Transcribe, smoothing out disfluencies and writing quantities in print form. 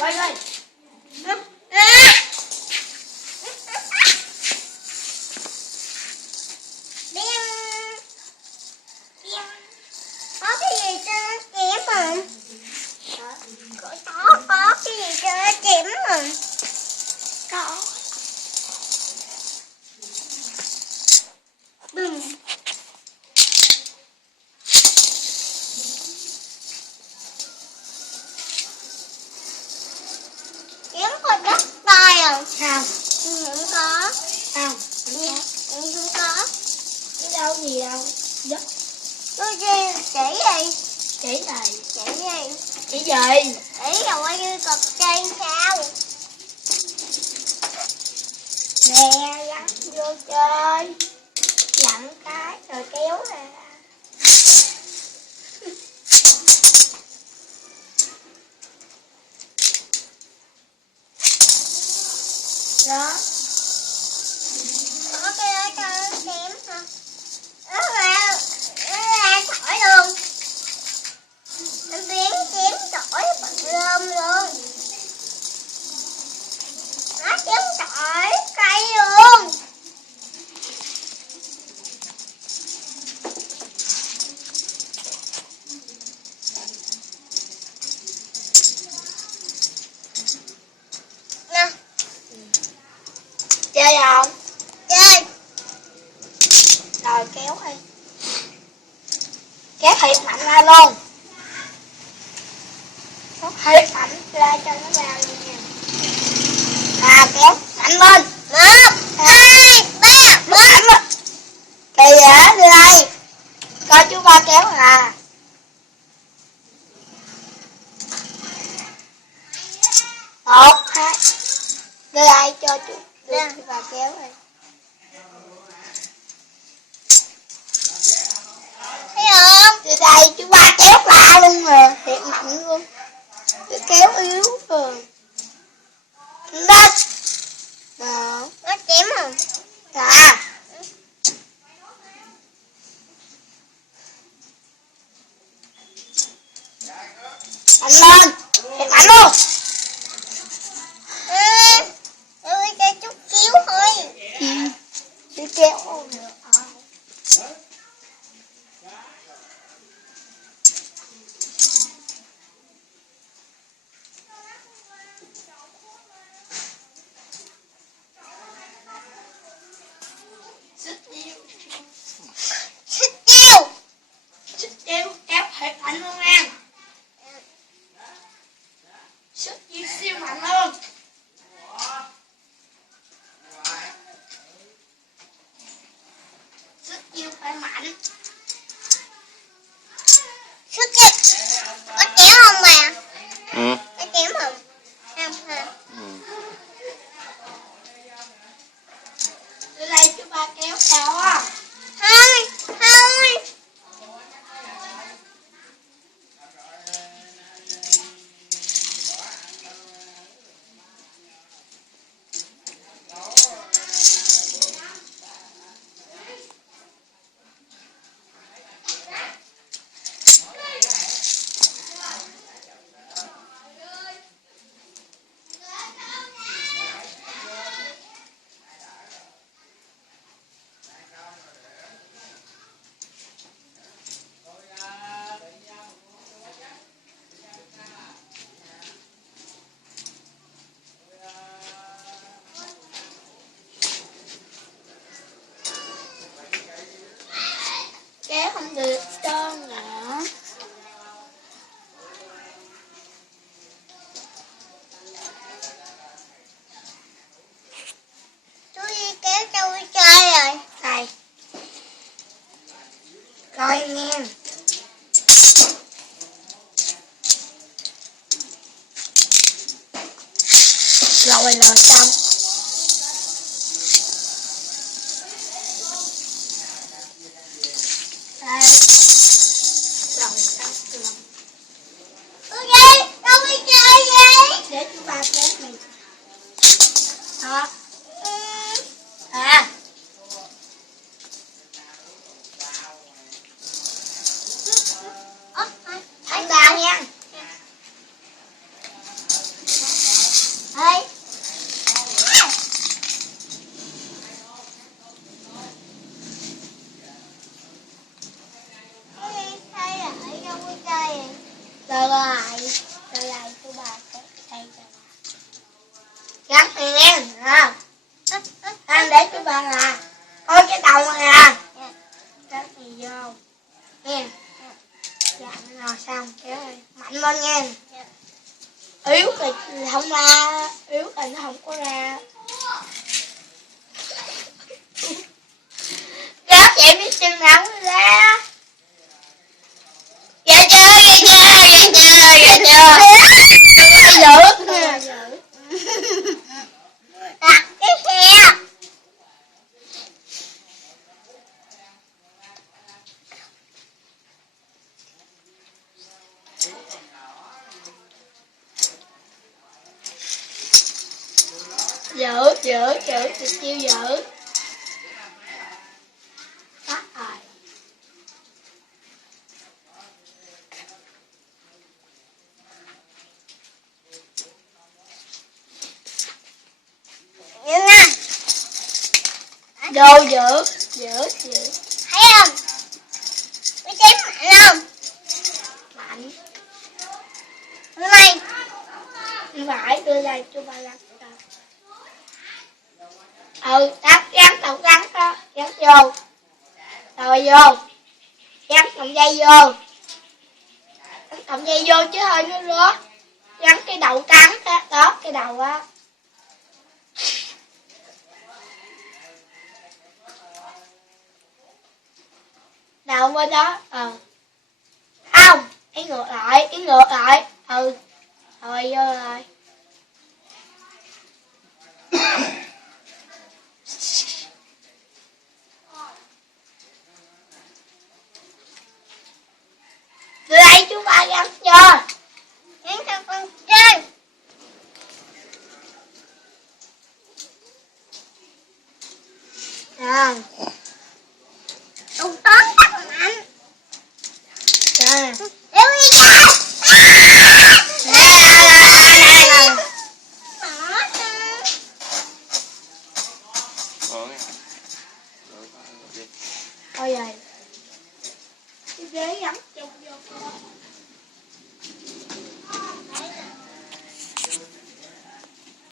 Quay đây. Có cái gì cho nó chém không? Có cái gì cho nó chém không? Có. Bùm. Chém có đất đai không? Không. Không có. Không. Không có. Cái đâu gì đâu. Đất. Tôi chỉ gì? Chỉ này. Chỉ gì? Chỉ gì? Chỉ rồi như cục trên sao? Nè, gắn vô chơi. Dặn cái rồi kéo ra. Đó. Có cái đó cho nó chém hả? Nó ra thổi luôn. Anh biến chém tỏi bật rơm luôn. Nó chém tỏi cây luôn. Nè. Chơi không? Chơi. Rồi kéo đi. Kéo thiệt mạnh ra luôn. Kéo thiệt mạnh ra cho nó ra luôn nha. Kéo mạnh lên. 1, 2, 3, 4. Mạnh lên. Kìa, đưa đây. Coi chú ba kéo à. Một, hai. Đưa đây cho chú. Đưa chú ba kéo đây. Thấy không? Từ đây chú ba kéo ra luôn rồi, thiệt mạnh luôn. Chú kéo yếu rồi. Đất. Đó. Nó chém không? Dạ. Mạnh lên. Thiệt mạnh luôn. Tôi cho chút xíu thôi. Chú kéo. Xích tiêu. Sức kéo kéo thiệt mạnh luôn nha. Sức siêu mạnh luôn. Sức yêu phải mạnh. Xích tiêu. Có chém không bà? Ừ. Có chém không? Không hả? Từ đây chú ba kéo cao á. Thôi, thôi. Kéo không được trơn nữa. Chú đi kéo cho tôi chơi rồi. Đây. Coi nghe. Rồi là xong. Đây. Lòng xong lòng. Tôi đi, tôi đi chơi gì? Để chú ba kéo mình. Đó. Ừ. À. Ơ, thôi. Đánh đau nha. lại cho bà cái đây cho bà. Gắn này nghe. Anh để cho bà là. Coi cái đầu này nè. Gắn này vô. Nghe. Dạ rồi xong. Kéo này. Mạnh lên nghe. Yếu thì không ra. Yếu thì nó không có ra. Gáp vậy biết chừng nào mới ra. Dạ chưa. Giữ nè. Đặt cái xe. Giữ chiêu giữ. Bắt rồi. Nhìn nè. Đồ giữ. Thấy không? Cái chém mạnh không? Mạnh. Này. Không phải đưa đây cho bà lắc. Tắt gắn đầu gắn đó. Gắn vô. Rồi vô. Gắn cọng dây vô. Gắn cọng dây vô chứ hơi nó rớt. Gắn cái đầu trắng đó. Đó cái đầu á. Đầu bên đó. Không. Cái ngược lại. Rồi vô rồi. Đưa đây chú ba gắn cho. Gắn theo con trên. Tụi toán rất mạnh. Yêu đi ra. Thôi rồi. Cái ghế gắn chung vô.